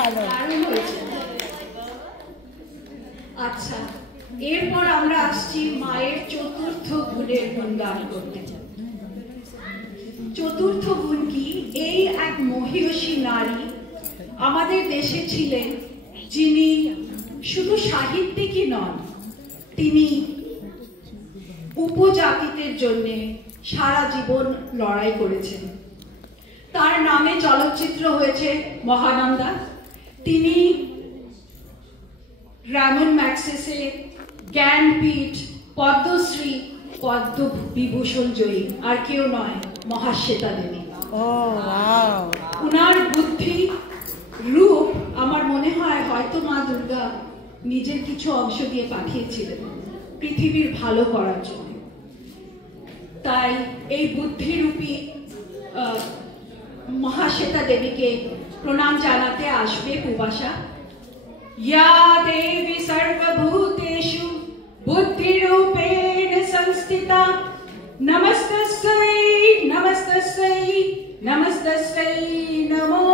ভালো দারুণ হয়েছে। আচ্ছা, এরপর আমরা আসছি মায়ের চতুর্থ গুণের গুণগান করতে। চতুর্থ গুণ কি? এই এক মহিয়সী নারী আমাদের দেশে ছিলেন, যিনি শুধু সাহিত্যিকই নন, তিনি উপজাতিদের জন্য সারা জীবন লড়াই করেছেন। তার নামে চলচ্চিত্র হয়েছে মহানন্দা। তিনি রামন ম্যাগসেসে জ্ঞানপীঠ, পদ্মশ্রী, পদ্মবিভূষণ জয়ী আর কেউ নয়, মহাশ্বেতা দেবী। উনার বুদ্ধি রূপ আমার মনে হয় হয়তো মা দুর্গা নিজের কিছু অংশ দিয়ে পাঠিয়েছিলেন পৃথিবীর ভালো করার জন্য। তাই এই বুদ্ধিরূপী মহাশ্বেতা দেবীকে প্রণাম জানাতে আসবে পুবাসা। या देवी सर्वभूतेषु बुद्धिरूपेण संस्थिता नमस्तस्यै नमस्तस्यै नमस्तस्यै नमो